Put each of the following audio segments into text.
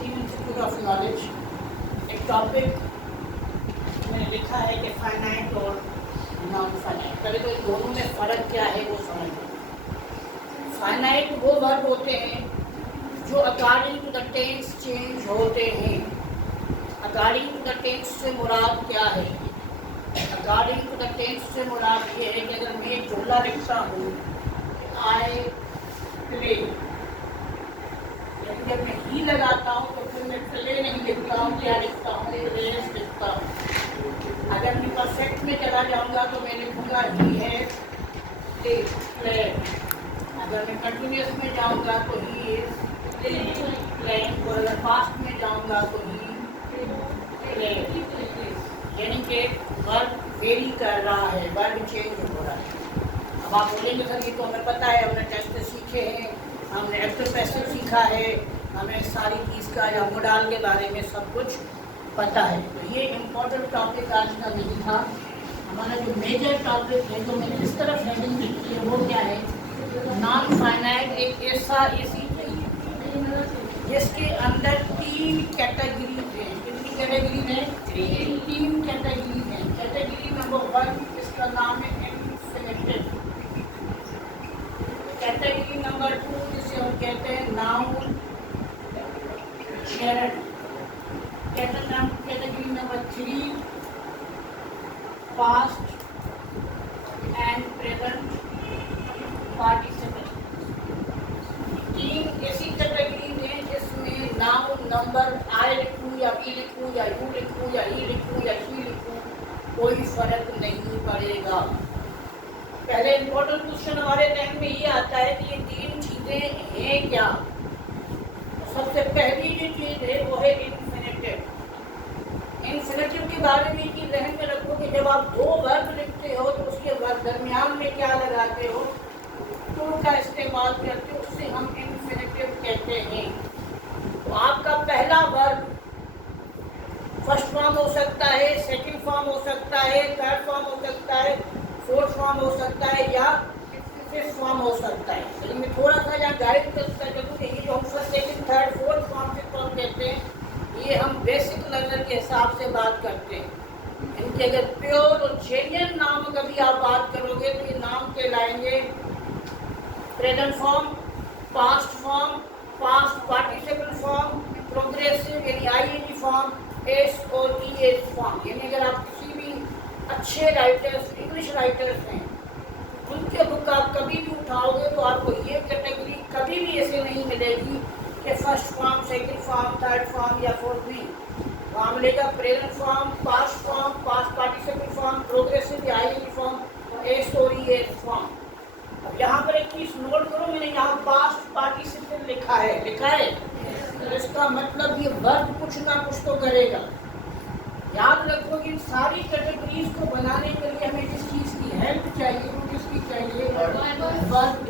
Steam institute of knowledge. एक topic मैंने लिखा है कि फाइनाइट और नॉन फाइनाइट। पहले तो इन दोनों में फ़र्क क्या है वो समझ लो। फाइनाइट वो वर्ब होते हैं जो according to the tense change होते हैं। अकॉर्डिंग टू द टेंस से मुराद क्या है? अकॉर्डिंग टू द टेंस से मुराद ये है कि अगर मैं एक जुमला लिखता हूँ आई प्ले, लेकिन जब मैं ही लगाता हूँ तो फिर मैं प्ले नहीं लिखता हूँ, क्या लिखता हूँ? प्लेस लिखता हूँ। अगर मैं परफेक्ट में चला जाऊँगा तो मैं लिखूँगा ही है प्ले। अगर मैं कंटिन्यूस में जाऊँगा तो ही इज प्लेइंग, और अगर फास्ट में जाऊँगा तो ही प्ले। यानी कि वर्ब वेरी कर रहा है, वर्ब चेंज हो रहा है। अब आप बोलेंगे सर ये तो हमें पता है, हमने टेस्ट सीखे हैं, हमने एक्टिव पैसिव सीखा है, हमें सारी चीज़ का या मोडाल के बारे में सब कुछ पता है। तो ये इम्पोर्टेंट टॉपिक आज का नहीं था। हमारा जो मेजर टॉपिक है, जो मैंने इस तरफ हेडिंग लिखी है, वो क्या है? नॉन फाइनाइट एक ऐसा ऐसी चीज़ जिसके अंदर 3 कैटेगरी हैं। कितनी कैटेगरी हैं? 3 कैटेगरी हैं। कैटेगरी नंबर 1 इसका नाम है इन्फिनिटिव। कैटेगरी नंबर 2 जिसे हम कहते हैं noun shared. Category number 3 past and present participle. 3 ऐसी कैटेगरी हैं जिसमें नाउन नंबर आई लिखूँ या वी लिखूँ या यू लिखूँ या ई लिखूँ या शी लिखूँ, कोई फर्क नहीं पड़ेगा। पहले इम्पोर्टेंट क्वेश्चन हमारे जहन में ये आता है कि ये 3 चीज़ें हैं क्या? सबसे पहली जो चीज़ है वो है इन्फिनिटिव। इन्फिनिटिव के बारे में ये जहन में रखो कि जब आप 2 वर्ब लिखते हो तो उसके दरमियान में क्या लगाते हो? टू का इस्तेमाल करते हो, उसे हम इन्फिनिटिव कहते हैं। तो आपका पहला वर्ब फर्स्ट फॉर्म हो सकता है, सेकंड फॉर्म हो सकता है, थर्ड फॉर्म हो सकता है, फोर्थ फॉर्म हो सकता है या फिफ्थ फॉर्म हो सकता है। लेकिन मैं थोड़ा सा यहाँ गाइड करता चलूँ कि ये जो हम first second third fourth form fifth form कहते हैं, ये हम बेसिक लर्नर के हिसाब से बात करते हैं। इनके अगर प्योर और जेन्युइन नाम कभी आप बात करोगे तो ये नाम कहलाएंगे present form, past form, past participle form, progressive यानी आईएनजी फॉर्म, एस और ईएस फॉर्म। यानी अगर आप किसी भी अच्छे राइटर्स, इंग्लिश राइटर्स हैं, उनके बुक आप कभी भी उठाओगे तो आपको ये कैटेगरी कभी भी ऐसे नहीं मिलेगी कि first form, second form, third form या फोर्थ भी। वहाँ मिलेगा present form, past form, past participle form, progressive या आईएनजी फॉर्म, एस और ईएस फॉर्म। अब यहाँ पर एक चीज़ नोट करो, मैंने यहाँ पास्ट पार्टिसिपल लिखा है, तो इसका मतलब ये वर्ब कुछ ना कुछ तो करेगा। याद रखो कि इन सारी कैटेगरीज को बनाने के लिए हमें किस चीज़ की हेल्प चाहिए? वो किसकी चाहिए? वर्ब।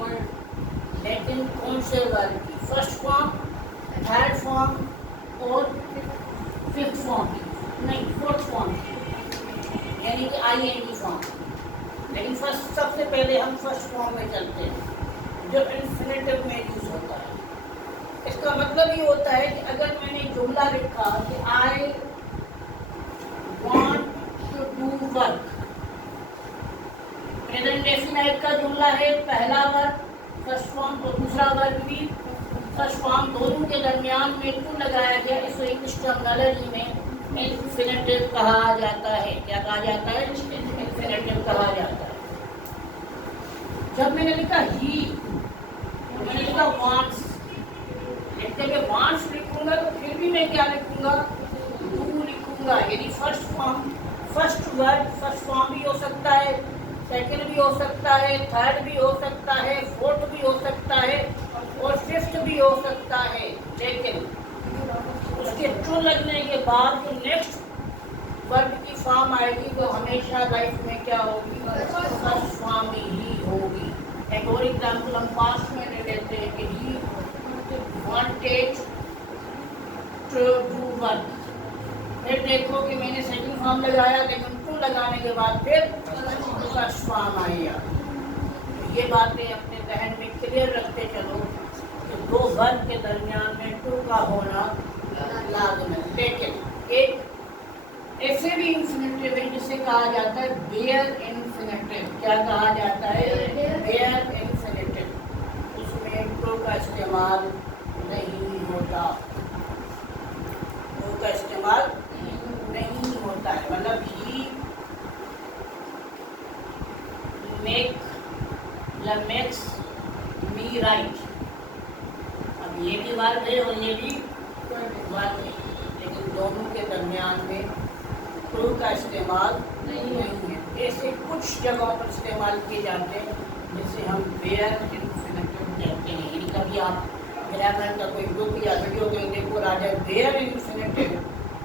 लेकिन कौन से वर्ब की? फर्स्ट फॉर्म, थर्ड फॉर्म और फिफ्थ फॉर्म की नहीं, फोर्थ फॉर्म की, यानी कि आईएनजी फॉर्म। लेकिन फर्स्ट सबसे पहले हम फर्स्ट फॉर्म में चलते हैं जो इन्फिनिटिव में यूज होता है। इसका मतलब ये होता है कि अगर मैंने जुमला लिखा कि आई want to do work, present definite का जुमला है, पहला वर्ब फर्स्ट फॉर्म तो दूसरा वर्ब भी फर्स्ट फॉर्म, दोनों के दरमियान में टू लगाया गया। इस इंग्लिश टर्मिनोलॉजी में इन्फिनिटिव कहा जाता है। क्या कहा जाता है? इन्फिनिटिव कहा जाता है। जब मैंने लिखा ही, तो मैंने लिखा वांट्स। लिखते हुए वांट्स लिखूंगा तो फिर भी मैं क्या लिखूंगा? डू लिखूंगा। यानी first form, first verb first form भी हो सकता है, सेकंड भी हो सकता है, थर्ड भी हो सकता है, फोर्थ भी हो सकता है और फिफ्थ भी हो सकता है। लेकिन उसके टू लगने के बाद जो नेक्स्ट वर्ब की फॉर्म आएगी वो हमेशा लाइफ में क्या होगी? फर्स्ट फॉर्म ही होगी। एक और एग्जाम्पल हम पास्ट में ले लेते हैं कि he wanted to do work. फिर देखो कि मैंने सेकंड फॉर्म लगाया, लेकिन टू लगाने के बाद फिर फर्स्ट फॉर्म आया। तो ये बातें अपने जहन में क्लियर रखते चलो कि 2 वर्ब के दरमियान में टू का होना लागून। लेकिन एक ऐसे भी इंफिनिटिव है जिसे कहा जाता है बेयर इंफिनिटिव। क्या कहा जाता है? Bear infinitive. उसमें टू का इस्तेमाल नहीं होता, टू का इस्तेमाल नहीं होता है। मतलब ही मेक या मेक्स मी राइट। अब ये भी बात है और ये भी बात है, लेकिन दोनों के दरमियान में ट्रू का इस्तेमाल नहीं है। ऐसे कुछ जगहों पर इस्तेमाल किए जाते हैं जिसे हम बेयर इंफिनिटिव कहते हैं। यानी कभी आप ग्रामर का कोई बुक या वीडियो कहीं देखो राजा बेयर इंफिनिटिव,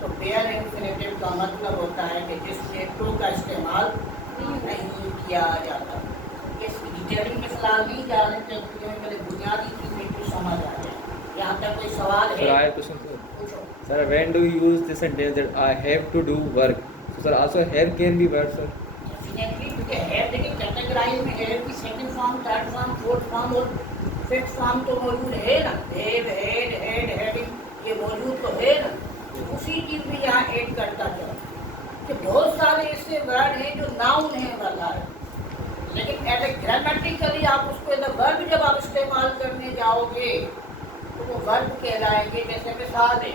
तो बेयर इंफिनिटिव का मतलब होता है कि जिसमें ट्रू का इस्तेमाल नहीं किया जाता। इसकी डिटेलिंग में फिलहाल नहीं जा रहे, क्योंकि पहले बुनियादी चीज़ें कुछ समझ आ जाए। यहाँ तक कोई सवाल है? Sir, I have question, sir. Sir, when do you use this sentence that I have to do work? So, sir, also have can be verb, sir. Definitely, क्योंकि हैव देखिए कैटेगराइज में हैव की second form, third form, fourth form और fifth form तो मौजूद है ना। Have, had, had, heading, ये मौजूद तो है ना। उसी चीज़ में यहाँ ऐड करता चलो कि बहुत सारे ऐसे वर्ड हैं जो नाउन है वाला है, लेकिन एज ए ग्रामेटिकली आप उसको एज अ वर्ब जब आप इस्तेमाल करने जाओगे तो वो वर्ब कहलाएंगे। जैसे मिसाल है,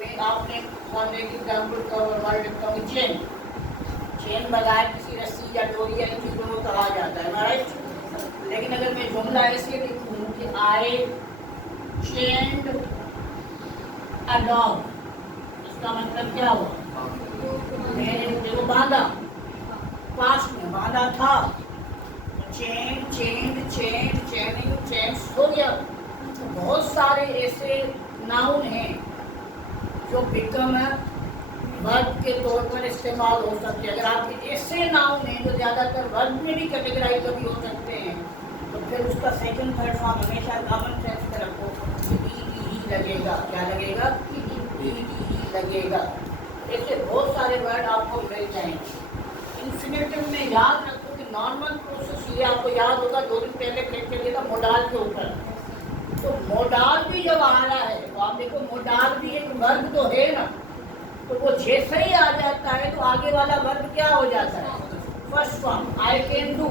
मैं आपने सामने एक एग्जाम्पल का वर्ड लिखता हूँ चेन। चेन बगैर किसी रस्सी या डोरी या इन चीज़ों को कहा जाता है, राइट। लेकिन अगर मैं जुमला ऐसे लिखूँ कि आई चेन्ड अ डॉग, इसका मतलब क्या हुआ? मैंने देखो बांधा, पास्ट में बांधा था। चेन, चेन्ड, चेन्ड, चेनिंग, चेन्स हो गया। तो बहुत सारे ऐसे नाउन हैं जो बिकम वर्ब के तौर पर इस्तेमाल हो सकते हैं। अगर आपके ऐसे नाउन हैं जो ज़्यादातर वर्ब में भी कैटेगराइज कभी हो सकते हैं, तो फिर उसका सेकंड थर्ड फॉर्म हमेशा कॉमन सेंस में रखो, ही लगेगा। क्या लगेगा? ही लगेगा। ऐसे बहुत सारे वर्ड आपको मिल जाएंगे। इन्फिनेटिव में याद रखो कि नॉर्मल प्रोसेस ये आपको याद होगा, 2 दिन पहले लेक्चर दिया था मोडाल के ऊपर। तो मोडाल भी जब आ रहा है तो आप देखो मोडाल भी एक वर्ब तो है ना, तो वो जैसे ही आ जाता है तो आगे वाला वर्ब क्या हो जाता है? First form. I can do,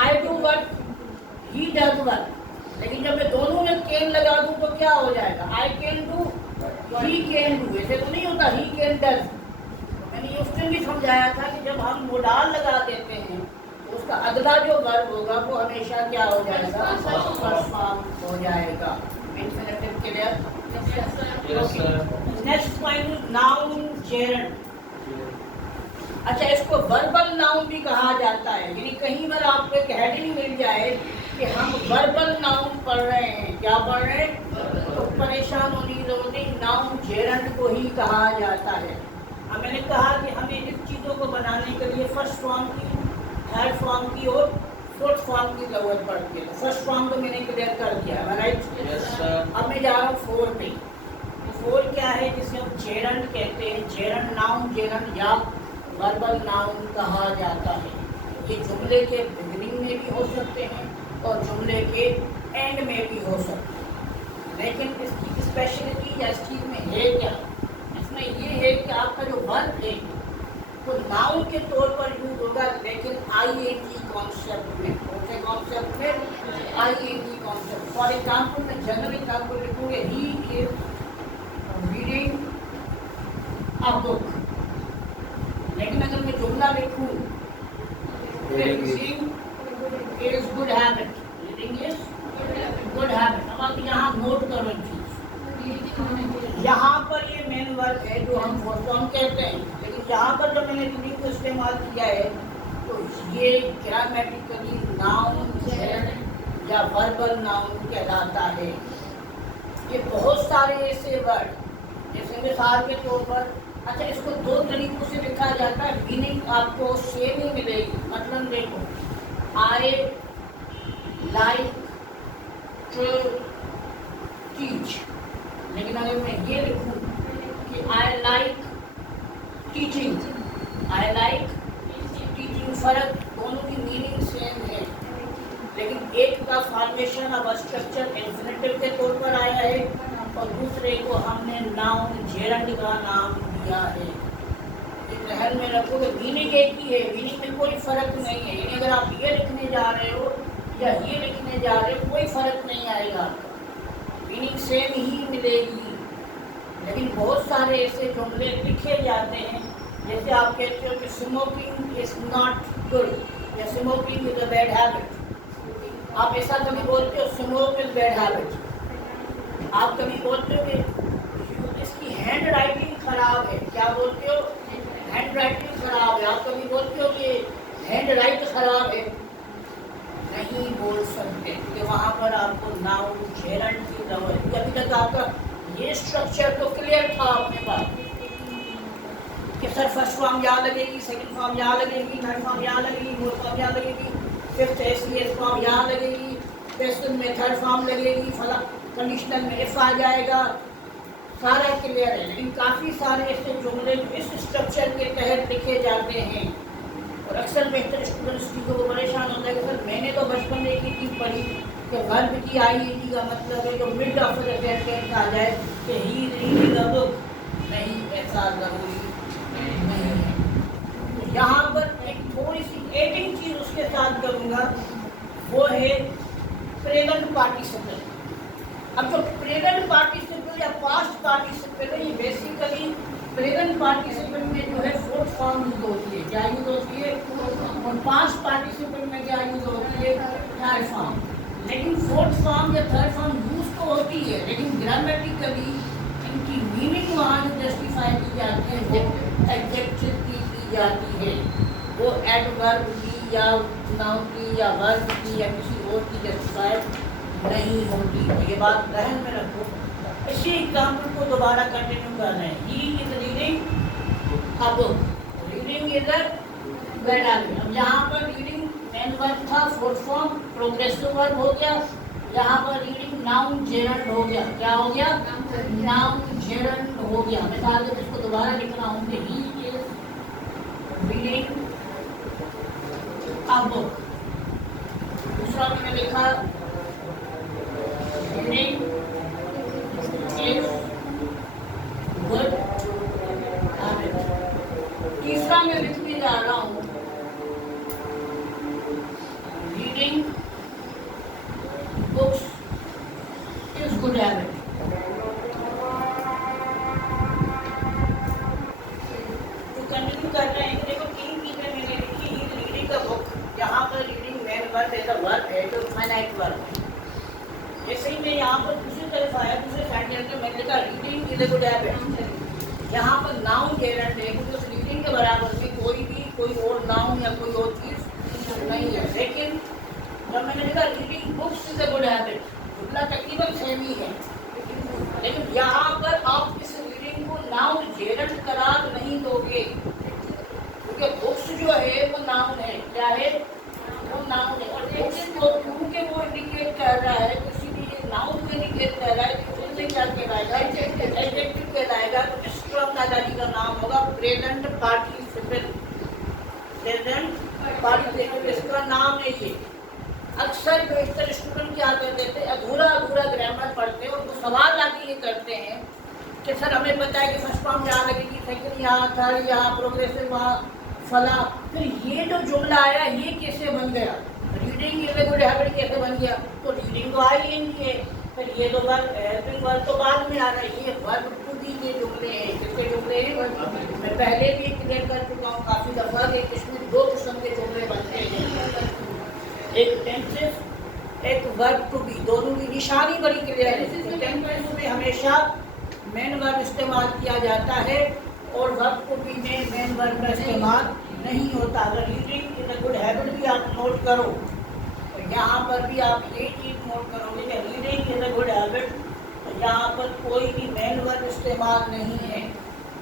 I do work, he does work. लेकिन जब मैं दोनों में कैन लगा दूं तो क्या हो जाएगा? I can do, he can do. ऐसे तो नहीं होता ही कैन डज। मैंने उस दिन भी समझाया था कि जब हम मोडाल लगा देते हैं तो उसका अगला जो वर्ब होगा वो हमेशा क्या हो जाएगा? फर्स्ट फॉर्म हो जाएगा। Infinitive clear? Next point noun gerund. अच्छा, इसको वर्बल नाउन भी कहा जाता है। यानी कहीं पर आपको एक हेडिंग मिल जाए कि हम वर्बल नाउन पढ़ रहे हैं। क्या पढ़ रहे हैं? तो परेशान होने की जरूरत नहीं, नाउन जेरंड को ही कहा जाता है। अब मैंने कहा कि हमें इस चीज़ों को बनाने के लिए फर्स्ट फॉर्म की, थर्ड फॉर्म की और फोर्थ फॉर्म की जरूरत पड़ती है। तो फर्स्ट फॉर्म तो मैंने क्लियर कर दिया है, राइट। अब मैं जा रहा हूँ फोर पे। फोर क्या है? जिसे हम जेरंड कहते हैं। जेरंड नाउन, जेरंड या वर्बल नाउन कहा जाता है। ये जुमले के बिगिनिंग में भी हो सकते हैं और जुमले के एंड में भी हो सकते हैं। लेकिन इसकी स्पेशलिटी या इस चीज़ में है क्या? इसमें ये है कि आपका जो वर्ब है वो नाउन के तौर पर यूज होगा, लेकिन आईएनजी कॉन्सेप्ट में। कौन से कॉन्सेप्ट में? ING concept. फॉर एग्जाम्पल मैं जनरल एग्जाम्पल लिखूँगा, he is reading a book. लेकिन अगर मैं जुमला लिखूँ reading is good habit, reading is good habit. अब आप यहाँ नोट करो चीज़, यहाँ पर ये मेन वर्ब है जो हम फोर्थ फॉर्म कहते हैं, लेकिन यहाँ पर जब मैंने रीडिंग को इस्तेमाल किया है तो ये ग्रामेटिकली नाउन या वर्बल नाउन कहलाता है। ये बहुत सारे ऐसे वर्ड, जैसे मिसाल के तौर पर, अच्छा इसको 2 तरीकों से लिखा जाता है, मीनिंग आपको सेम ही मिलेगी। मतलब देखो, आई लाइक टू टीच। लेकिन अगर मैं ये लिखूँ कि I like teaching, I like teaching, फर्क दोनों की मीनिंग सेम है, लेकिन एक का फॉर्मेशन अब स्ट्रक्चर इन्फिनेटिव के तौर पर आया है और दूसरे को हमने नाउन जेरंड का नाम दिया है। ये ध्यान में रखो कि मीनिंग एक ही है, मीनिंग में कोई फर्क नहीं है। यानी अगर आप ये लिखने जा रहे हो या ये लिखने जा रहे हो, कोई फर्क नहीं आएगा, मीनिंग सेम ही मिलेगी। लेकिन बहुत सारे ऐसे जुमले लिखे जाते हैं, जैसे आप कहते हो कि स्मोकिंग इज नॉट गुड या smoking is a bad habit. आप ऐसा कभी बोलते हो स्मोक इज बैड हैबिट। आप कभी बोलते हो कि इसकी हैंड राइटिंग खराब है, क्या बोलते हो? हैंड राइटिंग खराब है। आप कभी बोलते हो कि हैंड राइट खराब है? नहीं बोल सकते, क्योंकि वहाँ पर आपको नाउन जेरंड की जरूरत है। अभी तक आपका ये स्ट्रक्चर तो क्लियर था अपने पास कि सर फर्स्ट फॉर्म यहाँ लगेगी, सेकंड फॉर्म यहाँ लगेगी, थर्ड फॉर्म यहाँ लगेगी, फोर्थ फॉर्म यहाँ लगेगी, फिफ्थ एस फॉर्म यहाँ लगेगी, क्वेश्चन में थर्ड फॉर्म लगेगी, फला कंडीशनल में इफ आ जाएगा, सारा क्लियर है। लेकिन काफ़ी सारे ऐसे जुमले इस स्ट्रक्चर के तहत लिखे जाते हैं और अक्सर बेहतर स्टूडेंट्स की को परेशान होता है कि सर मैंने तो बचपन में एक ही चीज़ पढ़ी कि वर्ब की आईएनजी का मतलब है जो मिड ऑफ द सेंटेंस आ जाए कि ही रीडिंग अ बुक। नहीं, ऐसा जरूरी नहीं है। तो यहाँ पर एक थोड़ी सी एडिंग चीज़ उसके साथ करूँगा, वो है प्रेजेंट पार्टिसिपल। अब जो प्रेजेंट पार्टिसिपल या पास्ट पार्टिसिपल है, ये बेसिकली प्रेजेंट पार्टिसिपल में जो है फोर्थ फॉर्म यूज होती है। क्या यूज होती है? और पास्ट पार्टिसिपल में क्या यूज होती है? Third form. लेकिन फोर्थ फॉर्म या थर्ड फॉर्म यूज तो होती है, लेकिन ग्रामेटिकली इनकी मीनिंग वहाँ जो जस्टिफाई की जाती है वो एडजेक्टिव की जाती है, वो एडवर्ब की या नाउन की या वर्ब की या किसी और की जस्टिफाई नहीं होती। तो ये बात ध्यान में रखो। इसी एग्जाम्पल को दोबारा कंटिन्यू कर रहे हैं। ही is reading a book, reading is a bad habit. अब यहाँ पर रीडिंग मेन वर्ब था, फोर्थ फॉर्म प्रोग्रेसिव वर्ब हो गया। यहाँ पर रीडिंग नाउन जेरंड हो गया। क्या हो गया? नाउन जेरंड हो गया। मिसाल के इसको दोबारा लिखना हूँ कि ही इज रीडिंग अ बुक। दूसरा मैंने लिखा रीडिंग इज गुड हैबिट। तीसरा मैं लिखने जा रहा हूँ reading books is good habit. तो कंटिन्यू कर रहे हैं। देखो तीन चीजें मैंने लिखी। रीडिंग का बुक, यहाँ पर reading main verb as a verb है जो फाइनाइट वर्ब है। जैसे ही मैं यहाँ पर दूसरी तरफ आया, दूसरे सेंटेंस में मैंने लिखा reading is a good habit. यहाँ पर नाउन जेरंड है क्योंकि उस रीडिंग के बराबर में कोई और नाउन या कोई और चीज़ नहीं है। लेकिन जब मैंने लिखा reading books is a good habit, जुमला तकरीबन सेम ही है, लेकिन यहाँ पर आप इस रीडिंग को नाउन जेरंड करार नहीं दोगे, क्योंकि बुक्स जो है वो नाउन है। क्या है? वो नाउन है। और बुक्स को क्योंकि वो इंडिकेट कर रहा है, किसी भी नाउन को इंडिकेट कर रहा है कि उसमें क्या कहलाएगा? एडजेक्टिव कहलाएगा। तो इस क्रम दादाजी का नाम होगा प्रेजेंट पार्टिसिपल। प्रेजेंट पार्टिसिपल इसका नाम है ये। अक्सर बेहतर स्टूडेंट क्या कर देते हैं, अधूरा ग्रामर पढ़ते हैं और वो सवाल आके ये करते हैं कि सर हमें पता है कि फर्स्ट फॉर्म यहाँ लगेगी, सेकंड यहाँ, थर्ड यहाँ, प्रोग्रेसिव वहाँ, फला, फिर ये जो जुमला आया ये कैसे बन गया? Reading is a good habit कैसे बन गया? तो रीडिंग तो आई नहीं है, फिर ये तो वर्ब तो बाद में आ रहा है। ये वर्ब टू बी के जुमले हैं। किसके जुमले हैं? मैं पहले भी क्लियर कर चुका हूँ काफ़ी दफ़ा कि इसमें दो किस्म के जुमले बनते हैं, एक टेंसेस, एक वर्ब टू बी। दोनों की निशानी बड़ी क्लियर है। टेंसेस में हमेशा मेन वर्ब इस्तेमाल किया जाता है और वर्ब टू बी में मेन वर्ब का इस्तेमाल नहीं होता। अगर reading is a good habit भी आप नोट करो तो यहाँ पर भी आप ये चीज़ नोट करोगे कि reading is a good habit, तो यहाँ पर कोई भी मेन वर्ब इस्तेमाल नहीं है।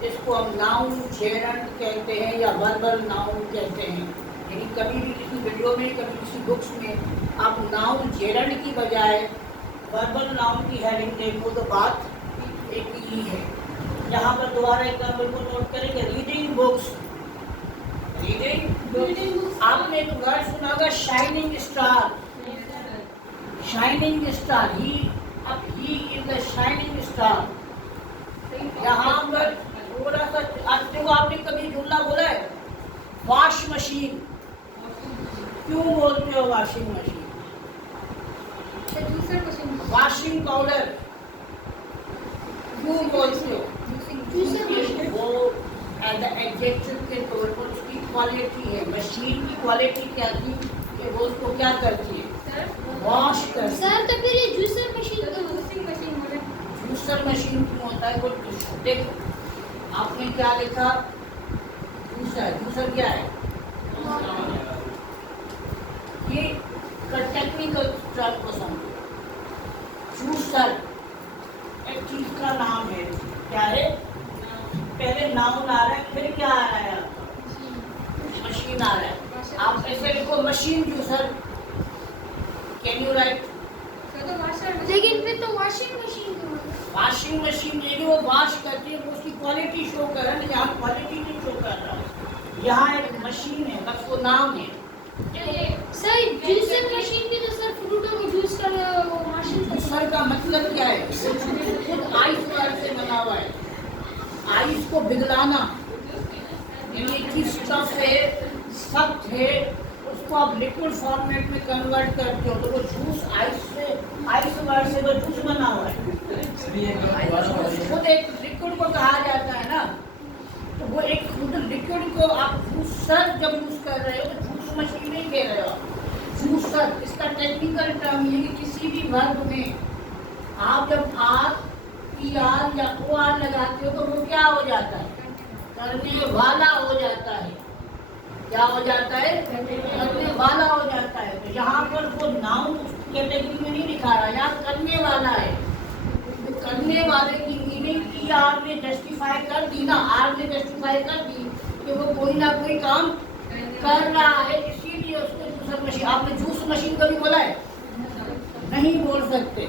इसको हम नाउन जेरंड कहते हैं या वर्बल नाउन कहते हैं। यानी कभी भी किसी वीडियो में, कभी किसी बुक्स में आप नाउन जेरंड की बजाय वर्बल नाउन की हेडिंग देखो तो बात एक ही है। यहाँ पर दोबारा एग्जाम्पल को नोट करेंगे। रीडिंग बुक्स, रीडिंग आपने एक वर्ड सुना होगा शाइनिंग स्टार। शाइनिंग स्टार, ही अब he is the shining star. यहाँ पर थोड़ा सा आज देखो, आपने कभी जुमला बोला है वॉश मशीन? क्यों बोलते हो washing machine? Juicer machine. Washing powder क्यों बोलते हो? जूसर वो एज एडजेक्टिव के तौर पर उसकी क्वालिटी है। मशीन की क्वालिटी क्या थी कि वो उसको क्या करती है? वॉश करती है। सर तो फिर ये जूसर मशीन तो जूसिंग मशीन बोले। जूसर मशीन क्यों होता है? वो देखो आपने क्या लिखा, जूसर। जूसर क्या है? ये टेक्निकल टर्म को समझो। जूसर एक चीज का नाम है। क्या है? पहले नाउन आ रहा है, फिर क्या आ रहा है? मशीन आ रहा है। आप ऐसे लिखो machine juicer. Can you right? लेकिन फिर तो वॉशिंग मशीन तो वॉशिंग मशीन ये वो वॉश करती है, वो उसकी क्वालिटी शो कर रहा है। यहाँ क्वालिटी नहीं शो कर रहा है, यहाँ एक मशीन है, बस वो नाम है। सर जूसर मशीन भी तो सर फ्रूटों को जूस कर वो मशीन तो जूसर का मतलब क्या है? खुद आइस वर्ड से बना हुआ है। आइस को पिघलाना, यानी कि स्टफ है, सख्त है, उसको आप लिक्विड फॉर्मेट में कन्वर्ट करते हो, तो वो जूस आइस से, आइस वर्ड से वो जूस बना हुआ है। खुद एक लिक्विड को कहा जाता है ना, तो वो एक खुद लिक्विड को आप जूसर जब यूज कर रहे हो तो जूस मशीन नहीं दे रहे हो। जूसर इसका टेक्निकल टर्म ये कि किसी भी वर्ब में आप जब आर, पी आर या ओ आर लगाते हो तो वो क्या हो जाता है? करने वाला हो जाता है। क्या हो जाता है? करने वाला हो जाता है। तो यहाँ पर वो नाउन कैटेगरी में नहीं दिखा रहा, यहाँ करने वाला है। तो करने वाले की मीनिंग पी आर ने जस्टिफाई कर दी ना, आर ने जस्टिफाई कर दी कि वो कोई ना कोई काम कर रहा है, इसीलिए उसको जूसर मशीन। आपने जूस मशीन कभी बोला है? नहीं बोल सकते।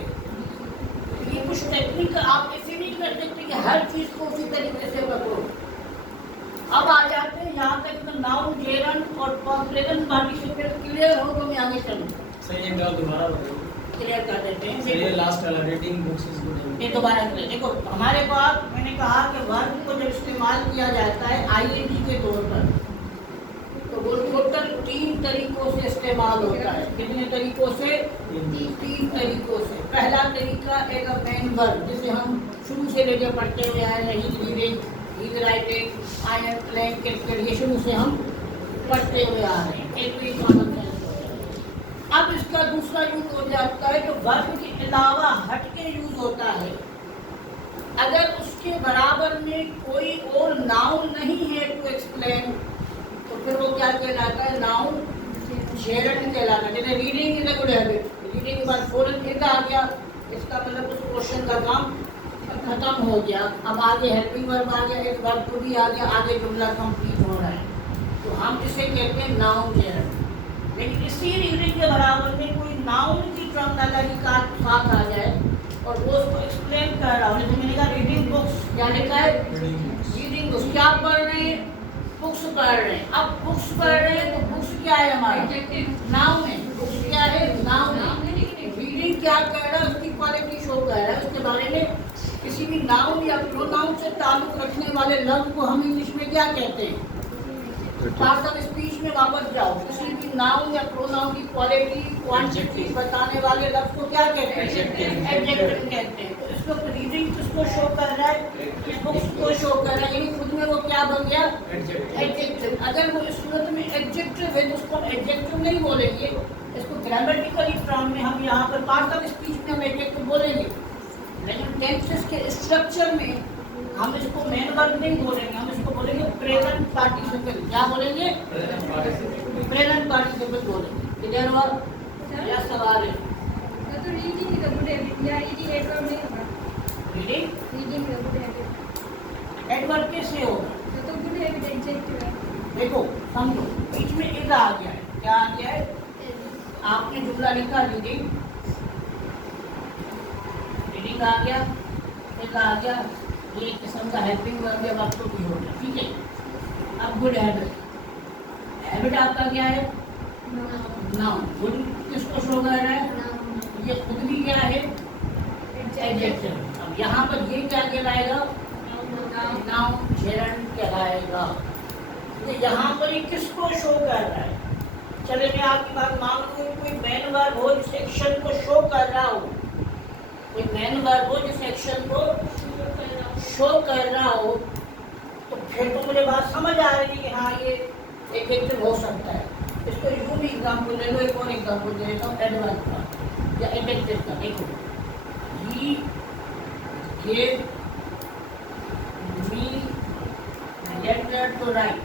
ये कुछ टेक्निक आप ऐसे नहीं कर सकते कि हर चीज को उसी तरीके से पकड़ो। अब आ जाते हैं यहाँ तक तो नाउन, जेरंड और प्रेजेंट पार्टिसिपल क्लियर हो तो मैं आगे चलूँ। सही है, दोबारा बताओ। क्लियर कर देते हैं। सही है, लास्ट वाला रीडिंग बुक्स इज गुड। ये दोबारा करें। देखो हमारे पास मैंने कहा कि वर्ब को जब इस्तेमाल किया जाता है आईएनजी के तौर पर, तो वो टोटल 3 तरीकों से इस्तेमाल होता है। कितने तरीकों से? 3 तरीकों से। पहला तरीका एक मेन वर्ब, जिसे हम शुरू से लेकर पढ़ते हुए आए हैं, he reading, he writing, I am playing cricket, ये शुरू से हम पढ़ते हुए आ रहे हैं। एक तो ये कॉमन सेंस हो गया। अब इसका दूसरा यूज हो जाता है जो वर्ब के अलावा हटके यूज होता है। अगर उसके बराबर में कोई और नाउन नहीं है टू एक्सप्लेन, तो फिर वो क्या कहलाता है? नाउन जेरंड कहलाता है। जैसे reading is a good habit, reading के बाद फौरन इज आ गया, इसका मतलब उस क्वेश्चन का काम खत्म हो गया। अब आगे हेल्पिंग वर्ब आ गया, एक वर्ब टू भी आ गया, आगे जुमला कंप्लीट हो रहा है। तो हम इसे कहते हैं नाउन जेरंड। लेकिन इसी रीडिंग के बराबर में कोई नाउन की टर्मिनोलॉजी का साथ आ जाए और वो उसको एक्सप्लेन कर रहा हो, जैसे मैंने कहा रीडिंग बुक्स, क्या लिखा है? Reading books. क्या पढ़ रहे हैं? बुक्स पढ़ रहे हैं। अब बुक्स पढ़ रहे हैं तो बुक्स क्या है? हमारा नाउन है। बुक्स क्या है? नाउन है। रीडिंग क्या कर रहा है? उसकी क्वालिटी शो कर रहा है। उसके बारे में किसी भी नाउन या प्रोनाउन से ताल्लुक रखने वाले लफ्ज को हम इंग्लिश में क्या कहते हैं? पार्ट ऑफ स्पीच में वापस जाओ, किसी भी नाउन या प्रोनाउन की क्वालिटी, क्वांटिटी बताने वाले लफ्ज को क्या कहते हैं? एडजेक्टिव कहते हैं। तो इसको रीडिंग किसको शो कर रहा है? बुक्स को शो कर रहा है, यानी खुद में वो क्या बन गया? एडजेक्टिव। अगर वो इस सूरत में एडजेक्टिव है तो उसको एडजेक्टिव नहीं बोलेंगे, इसको ग्रामेटिकली टर्म में हम यहाँ पर पार्ट ऑफ स्पीच में हम एडजेक्टिव बोलेंगे। लेकिन टेंसेस के स्ट्रक्चर में हम इसको मेन वर्ब नहीं बोलेंगे, हम इसको बोलेंगे प्रेजेंट पार्टिसिपल। क्या बोलेंगे? प्रेजेंट पार्टिसिपल बोलेंगे। क्लियर हुआ? क्या सवाल है? तो reading is a good habit या रीडिंग एडवर्ब नहीं होगा? Reading is a good habit adverb कैसे होगा? तो गुड हैबिट एडजेक्टिव है। देखो समझो, बीच में इज आ गया है। क्या आ गया है? आपने जुमला लिखा रीडिंग, रीडिंग आ गया, इज आ गया, ये एक किस्म का हेल्पिंग वर्ब या वर्ब भी हो गया। ठीक है। अब गुड हैबिट, हैबिट आपका क्या है? नाउन। गुड किसको शो कर रहा है? ये खुद भी क्या है? एडजेक्टिव। अब यहाँ पर ये क्या कहलाएगा? नाउन जेरंड कहलाएगा। तो यहाँ पर ये किसको शो कर रहा है? चले मैं आपकी बात मान लूँ, कोई मेन वर्ब हो जिस एक्शन को शो कर रहा हो, कोई मेन वर्ब हो जिस एक्शन को शो कर रहा हो, तो फिर तो मुझे बात समझ आ रही है कि हाँ ये एडजेक्टिव हो सकता है। इसको यूँ भी एग्जाम्पल ले लो, एक और एग्जाम्पल दे देता हूँ एडवर्ब का या एडजेक्टिव का। देखो, he gave me letter to write,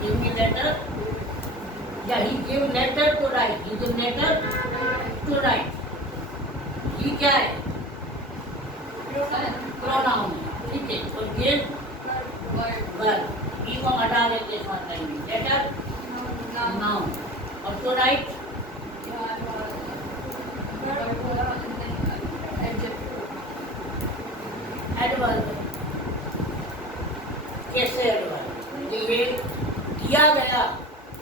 give me letter, या he gave letter to write, he gave letter to write। ये क्या है? प्रोनाउन, ठीक है। और give verb, ही को हटा देते साथ में, लेटर नाउन, और to write एडवर्ब। कैसे एडवर्ब? ये किया गया,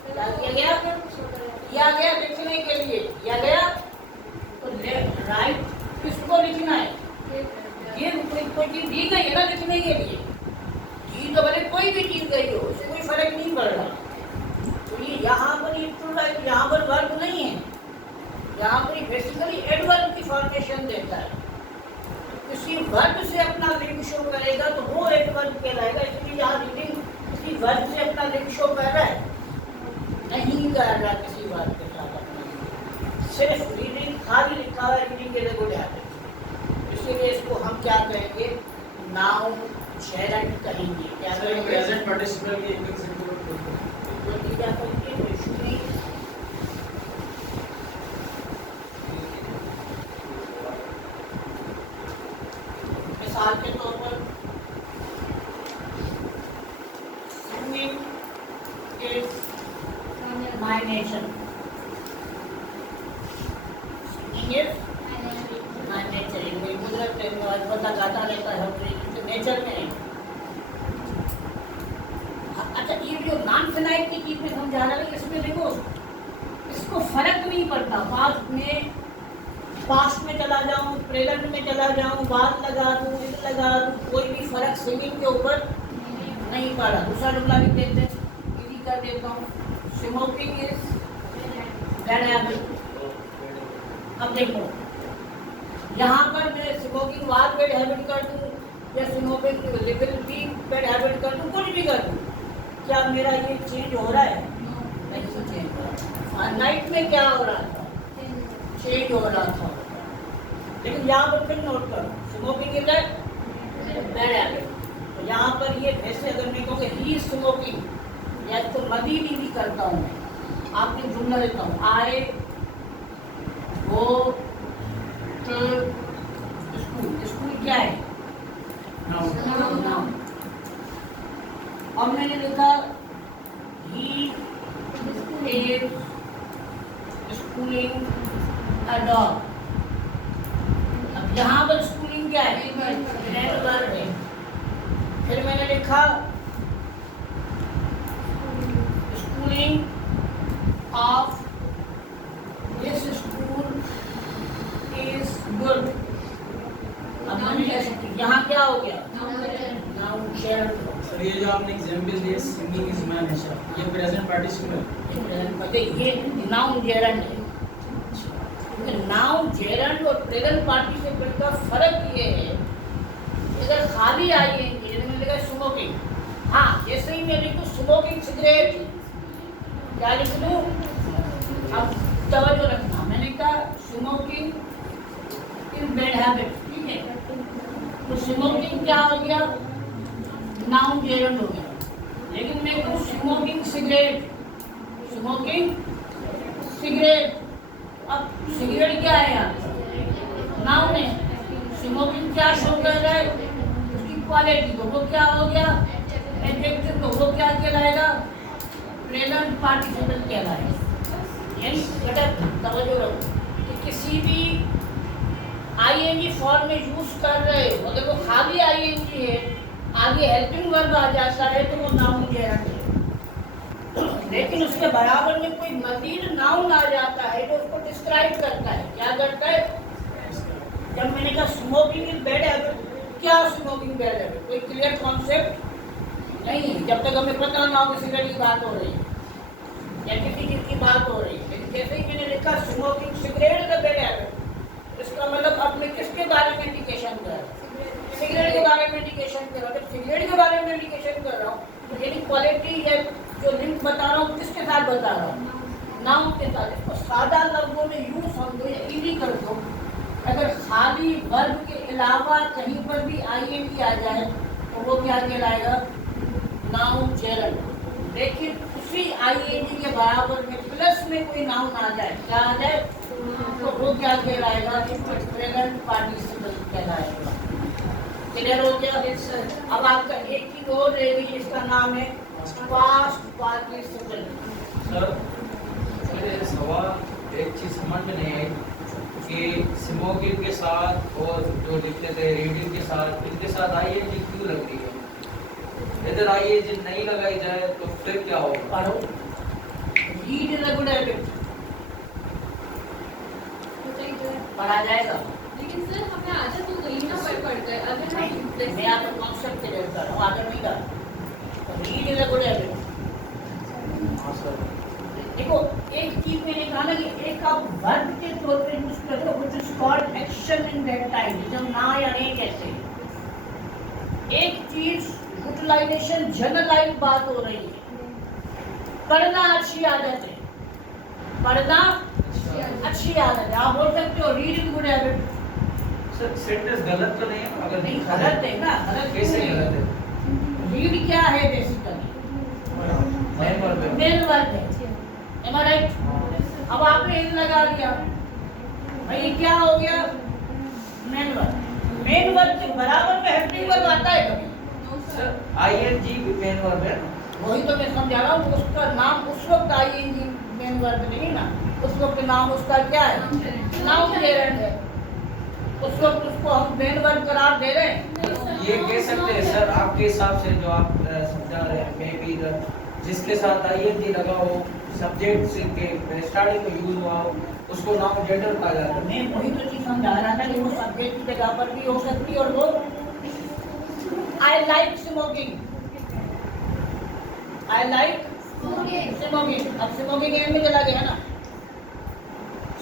क्या किया गया लिखने के लिए किया गया, तो राइट किसको लिखना है? ये कोई चीज दी गई है ना लिखने के लिए, चीज तो भले कोई भी चीज गई हो, उससे कोई फर्क नहीं पड़ रहा। तो ये यहाँ पर ये ट्रू राइट, यहाँ पर वर्ब नहीं है, यहाँ पर बेसिकली एडवर्ब की फॉर्मेशन देता है। किसी वर्ब से अपना लिंक शो करेगा तो वो एडवर्ब कहलाएगा। इसलिए यहाँ रीडिंग किसी वर्ब से अपना लिंक शो कर रहा है, नहीं कर रहा किसी बात के साथ अपना, सिर्फ रीडिंग खाली लिखा हुआ रीडिंग के लिए बोले आते। इसीलिए इसको हम क्या कहेंगे? नाउन जेरंड कहेंगे। क्या कहेंगे? प्रेजेंट पार्टिसिपल की एक सेंटेंस क्या कहेंगे? कोई इशू नहीं। मिसाल के तौर पर swimming is my nation, Singing is my nature। कोई गुजरत है तो आज बंदा गाता रहता है, तो नेचर में है। अच्छा, ये जो नॉन फिनाइट की चीज में समझा रहा है, इसमें देखो इसको फर्क नहीं पड़ता, पास्ट में चला जाऊं, प्रेजेंट में चला जाऊं, बाद लगा दूं, इस लगा दूं, कोई भी फर्क स्विमिंग के ऊपर नहीं पड़ा। दूसरा जुमला लिख देते हैं, इजी कर देता हूँ, स्मोकिंग इज बैड हैबिट। अब देखो यहाँ पर मैं स्मोकिंग वाज बैड हैबिट कर दूँ या स्मोकिंग लिविल भी बैड हैबिट कर दूँ, कुछ भी कर दूँ, क्या मेरा ये चेंज हो रहा है? नहीं चेंज हो रहा। नाइट में क्या हो रहा था? चेंज हो रहा था। लेकिन यहाँ पर फिर नोट करो, स्मोकिंग इज बैड हैबिट। तो यहाँ पर ये वैसे अगर मैं कहूँ ही स्मोकिंग, या तो मदीनी भी करता हूँ मैं, आपने जुमला देता हूँ, आई गो टू स्कूल। स्कूल क्या है? नाउन। और मैंने लिखा he is schooling a dog. अब यहाँ पर स्कूलिंग क्या है? वर्ब है। फिर मैंने लिखा of this school is good। अब मैंने कह सकती यहाँ क्या हो गया? Noun gerund. सर ये जो आपने एग्जांपल दिए, सिंगिंग इज माय नेचर, ये प्रेजेंट पार्टिसिपल, ये नाउन जेरंड है। नाउन जेरंड और प्रेजेंट पार्टिसिपल का फर्क ये है, अगर खाली आएंगे मैंने लिखा स्मोकिंग, हाँ जैसे ही मैं लिखूँ स्मोकिंग सिगरेट, क्या लिख लूँ? अब तवज्जो रखना, मैंने कहा स्मोकिंग इज बैड हैबिट, ठीक है। तो स्मोकिंग क्या हो गया? नाउन जेरंड हो गया। लेकिन मैं कहूँ स्मोकिंग सिगरेट, स्मोकिंग सिगरेट, अब सिगरेट क्या है यार? नाउन है। स्मोकिंग क्या शो कर रहा है? उसकी क्वालिटी, तो वो क्या हो गया? एडजेक्टिव, तो वो क्या कहलाएगा? प्रेजेंट पार्टिसिपल कहलाएगा। यानी बेटा तवज्जो रखो कि किसी भी आईएनजी फॉर्म में यूज कर रहे हो, अगर वो खाली आईएनजी है, आगे हेल्पिंग वर्ब आ जाता है तो वो नाउन जेरंड है। लेकिन उसके बराबर में कोई मजीद नाउन आ जाता है जो उसको डिस्क्राइब करता है, क्या करता है? जब मैंने कहा स्मोकिंग इज बैड हैबिट, क्या स्मोकिंग बैड हैबिट, कोई क्लियर कॉन्सेप्ट नहीं है जब तक हमें पता ना हो कि सिगरेट की बात हो रही है या किसी चीज की बात हो रही है। लेकिन जैसे ही मैंने लिखा स्मोकिंग सिगरेट का बैड हैबिट, इसका मतलब अब मैं किसके बारे में इंडिकेशन कर रहा हूँ? सिगरेट के बारे में इंडिकेशन कर रहा हूँ। जब सिगरेट के बारे में इंडिकेशन कर रहा हूँ तो यानी क्वालिटी या जो लिंक बता रहा हूँ किसके साथ बता रहा हूँ? नाउन के साथ। इसको सादा लफ्जों में यूं समझो या इजी कर दो, अगर खाली वर्ब के अलावा कहीं पर भी आईएनजी आ जाए तो वो क्या कहलाएगा? नाउन जेरल। लेकिन उसी आईएनजी के बराबर में प्लस में कोई नाउन आ जाए, क्या आ जाए? तो वो क्या कहलाएगा? प्रेजेंट पार्टिसिपल कहलाएगा। क्लियर हो गया? अब आपका एक चीज और रहेगी जिसका नाम है पास्ट पार्टिसिपल। सर मेरे सवाल एक चीज समझ में नहीं आई कि स्मोकिंग के साथ और जो लिखते थे रीडिंग के साथ, इनके साथ आईएनजी क्यों लग रही है? इधर आईएनजी नहीं लगाई जाए तो फिर क्या होगा? पढ़ो, read is a good habit, पढ़ा जाएगा। लेकिन सर हमें आदत हो गई ना पढ़कर, अगर हम मैं आपको कॉन्सेप्ट क्लियर कर रहा हूँ, आगे नहीं कर। Read is a good habit. हाँ सर। देखो एक चीज मैंने कहा ना कि एक आप वर्ब के तौर पे यूज कर रहे हो which is called action in that time, जब ना या नहीं कहते। एक चीज यूटिलाइजेशन जनरलाइज बात हो रही है। पढ़ना अच्छी आदत है, पढ़ना अच्छी आदत है। आप बोल सकते हो read is good habit. Sir sentence गलत तो नहीं है? अगर नहीं गलत है ना, गलत कैसे गलत है? रीड क्या है बेसिकली? मेन वर्ब है। मेन वर्ब है। Am I right? अब आपने इन लगा लिया, भाई ये क्या हो गया? Main verb. मेन वर्ब के बराबर में हेल्पिंग वर्ब आता है कभी? सर आईएनजी भी मेन वर्ब है ना? वही तो मैं समझा रहा हूँ, उसका नाम उस वक्त आईएनजी मेन वर्ब नहीं ना, उस वक्त नाम उसका क्या है? नाउन जेरंड है। उस वक्त उसको हम मेन वर्ब करार दे रहे हैं। ये कह सकते हैं सर आपके हिसाब से जो आप समझा रहे हैं, मे बी जिसके साथ आईएनजी लगा हो, सब्जेक्ट से के स्टार्टिंग में यूज हुआ हो, उसको नाउन जेंडर कहा जाता है। मैं वही तो चीज समझा रहा था कि वो सब्जेक्ट की जगह पर भी हो सकती है। और वो I like smoking, I like smoking. अब स्मोकिंग एंड में चला गया ना,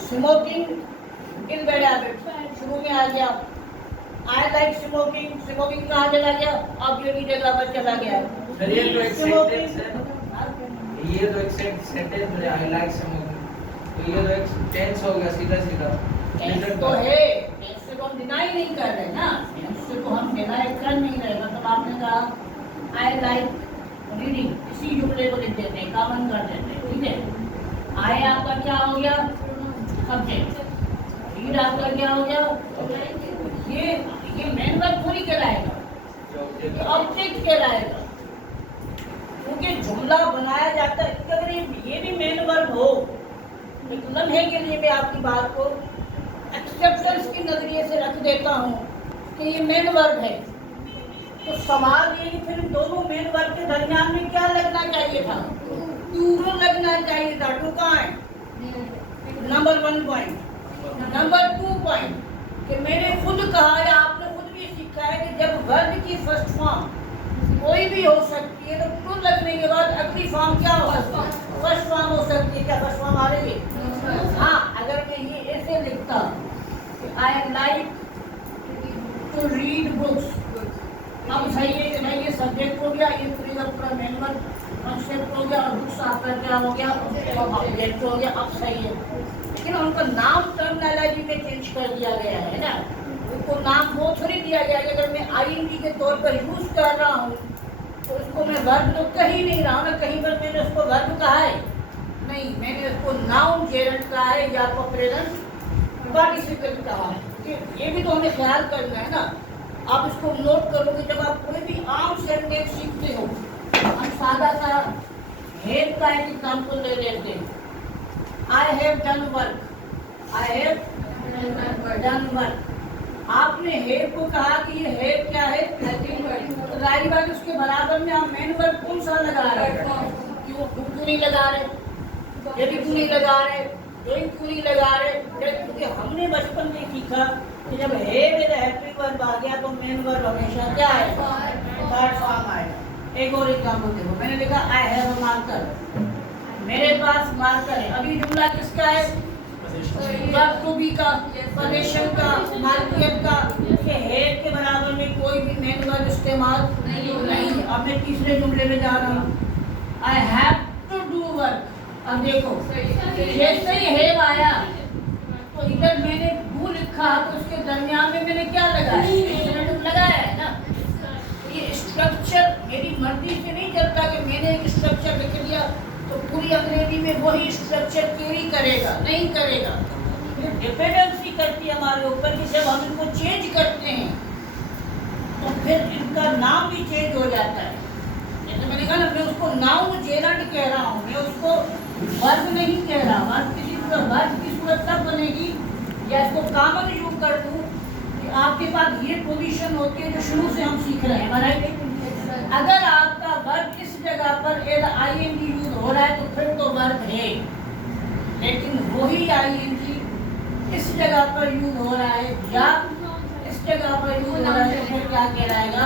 स्मोकिंग इज बैड हैबिट शुरू में आ गया। आई लाइक स्मोकिंग, स्मोकिंग कहाँ चला गया? अब ये भी जगह पर चला गया। सर ये तो एक सेंटेंस है, ये तो एक सेंटेंस में आई लाइक स्मोकिंग, तो ये तो एक टेंस हो गया सीधा सीधा। टेंस तो है, टेंस से तो हम डिनाई नहीं कर रहे ना, टेंस से तो हम डिनाई कर नहीं रहे। मतलब आपने कहा आई लाइक रीडिंग, इसी जुमले को लिख देते हैं, कॉमन कर देते हैं, ठीक है। आई आपका क्या हो गया? सब्जेक्ट। रीड आपका क्या हो गया? ये मेन वर्ब थोड़ी कहलाएगा, ऑब्जेक्ट कहलाएगा, क्योंकि जुमला बनाया जाता है। अगर ये भी मेन वर्ब हो तो लम्हे के लिए मैं आपकी बात को एक्सेप्टेंस के नजरिए से रख देता हूँ कि ये मेन वर्ब है, तो सवाल ये कि फिर दोनों मेन वर्ब के दरमियान में क्या लगना चाहिए था? टू लगना चाहिए था। टू कहाँ है? Number 1 point. नंबर 2 पॉइंट कि मैंने खुद कहा या आपने खुद भी सीखा है कि जब वर्ब की फर्स्ट फॉर्म कोई भी हो सकती है तो टू लगने के बाद अगली फॉर्म क्या हो सकती है? फर्स्ट फॉर्म हो सकती है। क्या फर्स्ट फॉर्म आ रही है? हाँ, अगर मैं ये ऐसे लिखता I like to read books, अब सही है कि नहीं? ये सब्जेक्ट हो गया, ये पूरा मेन वर्ब कॉन्सेप्ट हो गया, और बुक्स आपका क्या हो गया? ऑब्जेक्ट हो गया। अब सही है, लेकिन उनका नाम टर्मिनोलॉजी में चेंज कर दिया गया है ना। उनको नाम वो थोड़ी दिया गया कि अगर मैं आईएनजी के तौर पर यूज कर रहा हूँ तो उसको मैं वर्ब तो कह ही नहीं रहा ना, कहीं पर मैंने उसको वर्ब कहा है नहीं, मैंने उसको नाउन जेरंड कहा है या आपको प्रेजेंट पार्टिसिपल कहा है। ये भी तो हमें ख्याल करना है ना। आप इसको नोट करोगे जब आप कोई भी आम सेंटेंस सीखते हो। हम सादा सा हैव का एक एग्जाम्पल ले लेते हैं। I have done work, I have done work. आपने हैव को कहा कि ये हैव क्या है? राइट बात, उसके बराबर में आप मेन वर्ब कौन सा लगा रहे हैं? क्यों नहीं लगा रहे? यदि क्यों नहीं लगा रहे, क्यों नहीं लगा रहे? क्योंकि हमने बचपन में सीखा कि जब है विद हेल्पिंग वर्ब आ गया तो मेन वर्ब हमेशा क्या है, थर्ड फॉर्म आएगा। एक और एग्जांपल देखो, मैंने लिखा आई हैव अ मार्कर, मेरे पास मार्कर है। अभी जुमला किसका है, वर्ब टू बी का, पोजीशन का, मालकियत का, कि है के बराबर में कोई भी मेन वर्ब इस्तेमाल नहीं। अब मैं तीसरे जुमले में जा रहा हूँ, I have to do work. अब देखो जैसे ही हैव आया तो इधर मैंने डू लिखा तो उसके दरमियान में मैंने क्या लगाया, लगाया है ना। ये स्ट्रक्चर मेरी मर्जी से नहीं चलता कि मैंने एक स्ट्रक्चर लिख दिया तो पूरी अंग्रेजी में वही स्ट्रक्चर कैरी करेगा, नहीं करेगा। डिपेंडेंसी करती है हमारे ऊपर कि जब हम इनको चेंज करते हैं तो फिर इनका नाम भी चेंज हो जाता है। जैसे मैंने कहा ना, मैं उसको नाउन जेरंड कह रहा हूँ, मैं उसको वर्ब नहीं कह रहा। वर्ब किसी वर्ब की सूरत तब बनेगी या इसको कॉमन यूज कर दूँ कि आपके पास ये पोजीशन होती है जो शुरू से हम सीख रहे हैं, राइट। अगर आपका वर्ब इस जगह पर एज आईएनजी यूज हो रहा है तो फिर तो वर्ब है, लेकिन वही आईएनजी इस जगह पर यूज हो रहा है या इस जगह पर यूज हो रहा है तो फिर क्या कहलाएगा,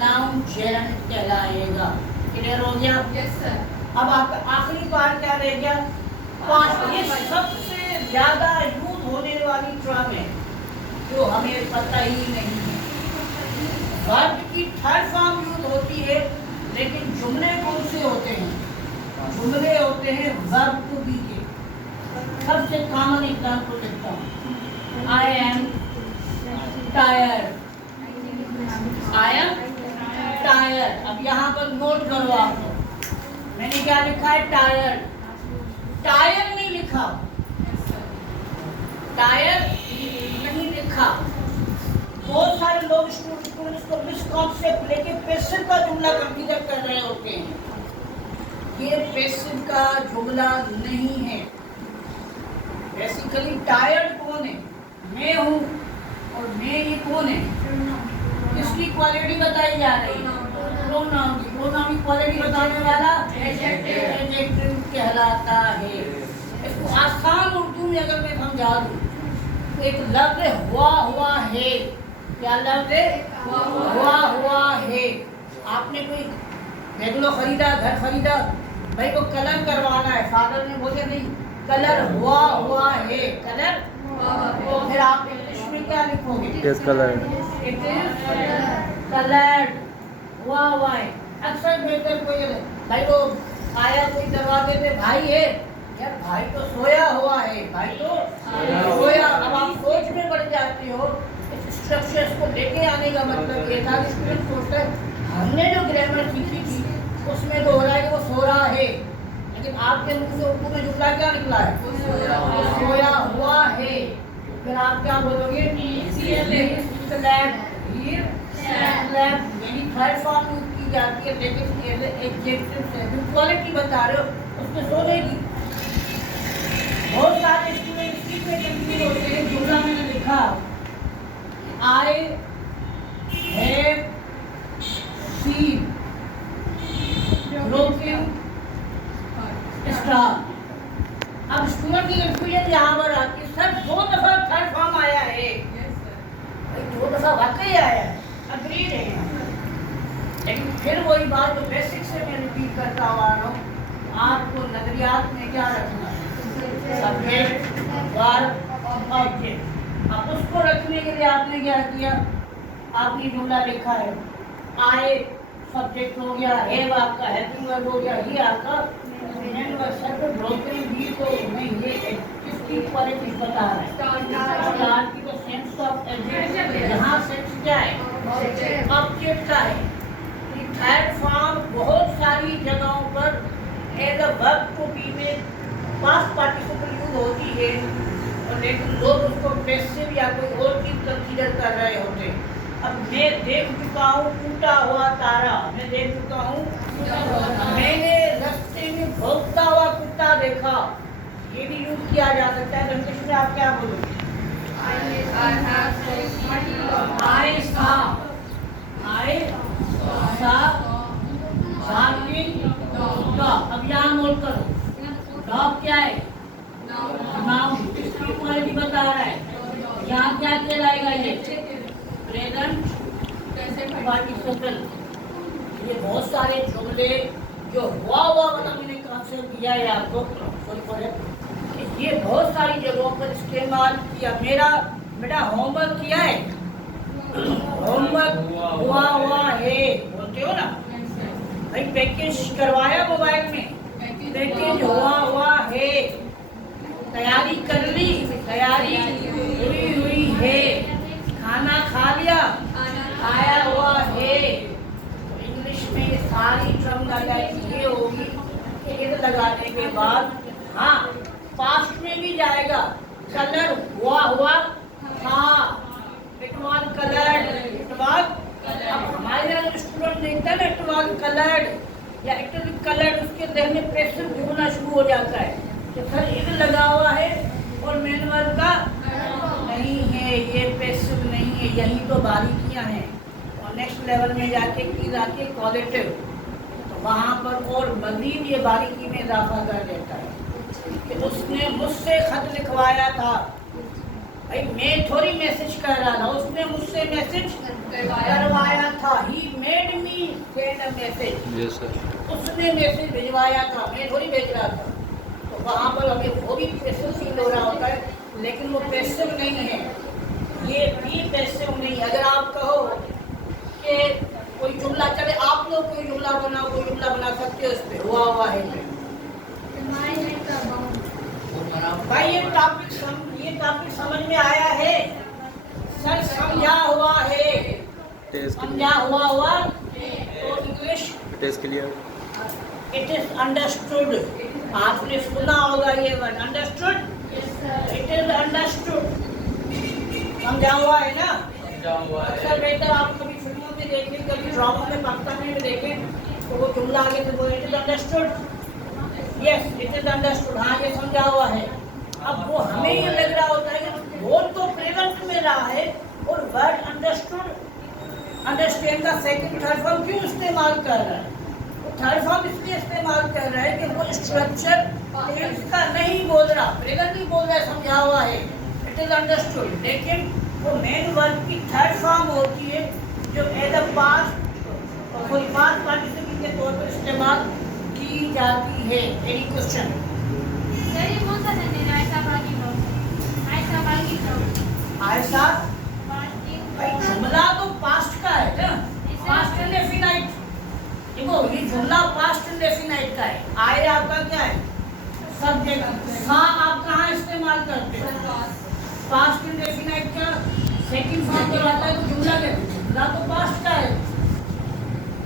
नाउन जेरंड कहलाएगा। क्लियर हो गया? Yes sir. अब आपका आखिरी पार्ट क्या रह गया, 5। ये सबसे ज्यादा यूज होने वाली टर्म है जो हमें पता ही नहीं है। वर्ब की थर्ड फॉर्म यूज होती है, लेकिन जुमले कौन से होते हैं, जुमले होते हैं वर्ब टू बी के। सबसे कॉमन एग्जांपल देता हूँ, I am tired, I am tired. अब यहाँ पर नोट करो आप लोग, मैंने क्या लिखा है, टायर्ड। टायर नहीं लिखा, टायर नहीं लिखा। बहुत सारे लोग स्टूडेंट्स को मिसकॉन्सेप्ट लेके पैसिव का जुमला कंसीडर कर रहे होते हैं। ये पैसिव का जुमला नहीं है। बेसिकली टायर्ड कौन है, मैं हूँ, और मैं ये कौन है, इसकी क्वालिटी बताई जा रही है, प्रोनाउन की। प्रोनाउन की क्वालिटी बताने वाला एडजेक्टिव कहलाता है। इसको आसान उर्दू में अगर मैं समझा दूँ, एक लफ्ज हुआ है। क्या लफ्ज हुआ है? आपने कोई रेगुलर खरीदा, घर खरीदा, भाई को कलर करवाना है, फादर ने बोले नहीं कलर हुआ है, कलर। तो फिर आप इंग्लिश में क्या लिखोगे, It is colored. It is coloured, हुआ है। अक्सर बेहतर कोई भाई वो आया कोई दरवाजे पे, भाई है यार, भाई तो सोया हुआ है, भाई तो सोया। अब आप सोच में बढ़ जाते हो। इस स्ट्रक्चर्स को लेके आने का मतलब ये था कि स्टूडेंट सोचता है हमने जो ग्रामर सीखी थी उसमें तो हो रहा है कि वो सो रहा है, लेकिन आपके मुंह से उर्दू में जुमला क्या निकला है, सोया हुआ है। फिर आप क्या बोलोगे, यानी थर्ड फॉर्म यूज की जाती है, लेकिन एडजेक्टिव से क्वालिटी बता रहे हो उसमें सोने की। बहुत सारे स्टूडेंट इसी पे कंफ्यूज होते हैं। जुमला मैंने लिखा, I have seen broken star. अब स्टूडेंट की कंफ्यूजन यहाँ पर आती है, सर 2 दफा थर्ड फॉर्म आया है, 2 दफा वाकई आया है, अग्रीड है, लेकिन फिर वही बात जो बेसिक से मैं रिपीट करता हुआ रहा हूँ, आपको नजरियात में क्या रखना है, सब्जेक्ट, वर्ब, ऑब्जेक्ट। अब उसको रखने के लिए आपने क्या किया, आपने जुमला लिखा है, आए सब्जेक्ट हो गया, हैव आपका हेल्पिंग वर्ब हो गया, ही आपका मेन वर्ब। सर तो ब्रोकन भी तो नहीं, ये किसकी क्वालिटी बता रहा है, स्टार्ट की तो सेंस ऑफ एडजेक्ट, यहाँ सेंस क्या है, ऑब्जेक्ट का है। थर्ड फॉर्म बहुत सारी जगहों पर as a verb to be में पास्ट पार्टिसिपल यूज होती है, और लेकिन लोग उसको पैसिव या कोई और चीज कंसीडर कर रहे होते। अब मैं देख चुका हूँ टूटा हुआ तारा, मैं देख चुका हूँ, मैंने रास्ते में भौंकता हुआ कुत्ता देखा, ये भी यूज किया जा सकता है। इंग्लिश में आप क्या बोलोगे, आई सा डॉग। अब यहाँ नोट करो, डॉग क्या है, नाउन, इसकी क्वालिटी बता रहा है। यहाँ क्या कहलाएगा ये? Present participle. ये बहुत सारे जुमले जो हुआ वाला मैंने कॉन्सेप्ट दिया है आपको, ये बहुत सारी जगहों पर इस्तेमाल किया। मेरा बेटा होमवर्क किया है, होमवर्क हुआ है बोलते हो ना भाई। पैकेज करवाया मोबाइल में, पैकेज हुआ है। तैयारी कर ली, तैयारी हुई है। खाना खा लिया, खाया हुआ है। इंग्लिश में ये सारी टर्मिनोलॉजी ये होगी कि इध लगाने के बाद हाँ पास्ट में भी जाएगा। कलर हुआ था, it was coloured, it was. अब हमारे यहाँ जो स्टूडेंट देखता है ना इट वाज कलर्ड या इट इज कलर्ड, उसके जहन में प्रेशर होना शुरू हो जाता है कि सर इध लगा हुआ है और मेन वर्ब का नहीं है, ये पैसिव नहीं है। यही तो बारीकियां हैं। और नेक्स्ट लेवल में जाके की जाके पॉजिटिव, तो वहाँ पर और मजीद ये बारीकी में इजाफा कर देता है कि उसने मुझसे खत लिखवाया था। भाई मैं थोड़ी मैसेज कर रहा था, उसने मुझसे मैसेज करवाया था। He made me send a message. Yes sir. उसने मैसेज भिजवाया था, मैं थोड़ी भेज रहा था। तो वहाँ पर हमें वो भी पैसिव फील हो रहा होता है, लेकिन वो पैसिव नहीं है, ये भी पैसिव नहीं। अगर आप कहो कि कोई जुमला, चले आप लोग कोई जुमला बना सकते हो, इस पे हुआ है। भाई ये टॉपिक समझ में आया है सर? समझा हुआ है, समझा हुआ तो English it is clear, it is understood. आपने सुना होगा ये word understood, it is understood. समझा हुआ है ना? अक्सर बेहतर आप कभी फिल्मों में देखें, कभी ड्रामा में, पाकिस्तानी में देखें तो वो जुमला आगे से बोले it is understood, yes it is understood. हाँ ये समझा हुआ है। अब वो हमें ये लग रहा होता है कि बोल तो प्रेजेंट में रहा है और वर्ड अंडरस्टूड, अंडरस्टैंड का सेकंड थर्ड फॉर्म क्यों इस्तेमाल कर रहा है? थर्ड फॉर्म इसलिए इस्तेमाल कर रहा है कि वो स्ट्रक्चर टेंस का नहीं बोल रहा, प्रेजेंट नहीं बोल रहा है, समझा हुआ है, इट इज अंडरस्टूड। लेकिन वो मेन वर्ब की थर्ड फॉर्म होती है जो एज अ पास्ट पार्टिसिपल के तौर पर इस्तेमाल की जाती है। Any question? सर ये कौन सा सेंटेंस है? आयशा भाई जुमला तो पास्ट का है ना, पास्ट इंडेफिनाइट। देखो ये जुमला पास्ट इंडेफिनाइट का है। आए आपका क्या है? सब्जेक्ट। हाँ आप कहाँ इस्तेमाल करते हो? पास्ट इंडेफिनाइट का सेकंड फॉर्म जब आता है तो जुमला के जुमला तो पास्ट का है।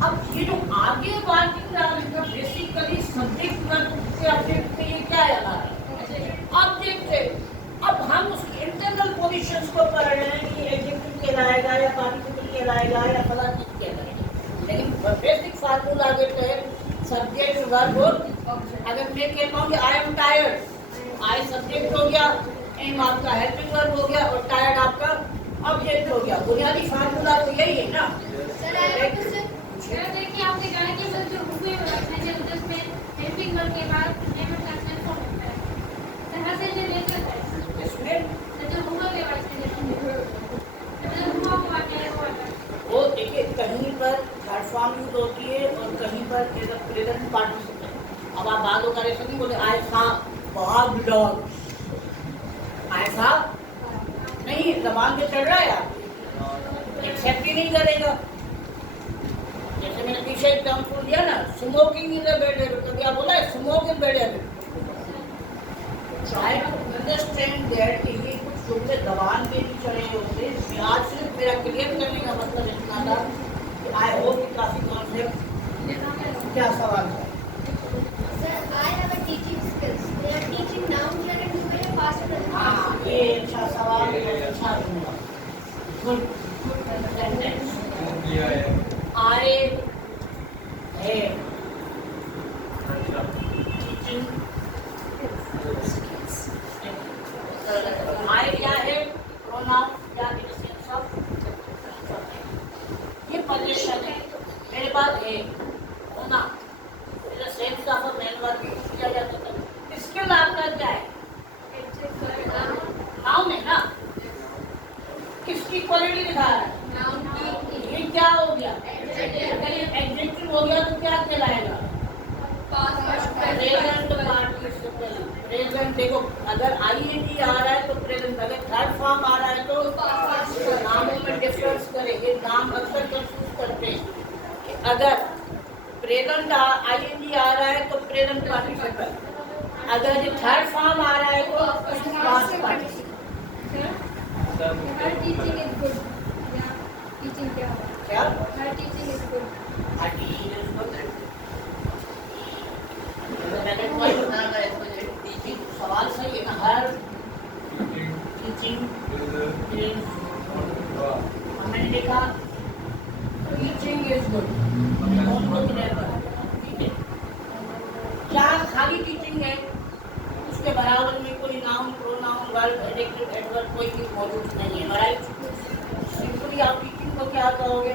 अब ये जो आगे वर्किंग का बेसिकली सब्जेक्ट वर्ब से ऑब्जेक्ट पे ये क्या है हमारा? ऑब्जेक्ट है। अब हम उसकी इंटरनल पोजीशंस को पढ़ रहे हैं कि एडजेक्टिव कहलाएगा या पार्टिसिपल कहलाएगा या फला चीज कहलाएगा, लेकिन बेसिक फार्मूला देते हैं सब्जेक्ट वर्ब और अगर मैं कहता हूँ कि I am tired, I subject हो गया, एम आपका हेल्पिंग वर्ब हो गया और टायर्ड आपका ऑब्जेक्ट हो गया। बुनियादी फार्मूला तो यही है ना। सर देखिए आपने कहा कि सर जो हुए उसमें हेल्पिंग वर्ब के बाद एम का सेंस होता है, तरह से जो लेकर है इसमें जो हुआ के बाद हुआ वो देखिए कहीं पर थर्ड फॉर्म यूज होती है और कहीं पर प्रेजेंट पार्टिसिपल। अब आप बात होकर ऐसा नहीं बोले आई सा बहुत डॉग, ऐसा नहीं जबान पे चढ़ रहा है आप एक्सेप्ट ही नहीं करेगा। जैसे मैंने पीछे एग्जाम्पल दिया ना, smoking is a bad habit, कभी आप बोला है smoke is bad habit. Try to understand that कि ये कुछ जुमले जबान पे नहीं चढ़े होते। आज सिर्फ मेरा क्लियर करने का मतलब इतना था कि आई होप कि काफी कॉन्सेप्ट। क्या सवाल है? Sir, I have a teaching skills. They are teaching nouns here and you will past present. हाँ ये अच्छा सवाल है, अच्छा जवाब। Good sentence. आए है टीचिंग। आए क्या है? प्रोनाउन या इन सेंस ऑफ ये पोजीशन है मेरे पास है होना, मेरा sense of main verb use किया जाता था। इसके आपका क्या है? नाउन है ना। एडजेक्टिव हो गया तो क्या कहलाएगा? Present participle. प्रेजेंट देखो, अगर आईएनजी आ रहा है तो प्रेजेंट, अगर थर्ड फॉर्म आ रहा है तो नामों में डिफरेंस करेंगे। नाम अक्सर कंफ्यूज करते हैं कि अगर प्रेजेंट आईएनजी आ रहा है तो प्रेजेंट पार्टिसिपल, अगर थर्ड फॉर्म आ रहा है तो past participle. Her teaching is good या टीचिंग क्या होगा? क्या? हर टीचिंग इज गुड। टीचिंग सवाल सही है ना? हर टीचिंग हमने लिखा टीचिंग इज गुड, ठीक है। क्या खाली टीचिंग है? उसके बराबर में कोई noun, pronoun, verb, adjective, adverb कोई भी मौजूद नहीं है। राइट? सिंपली आप टीचिंग को क्या कहोगे?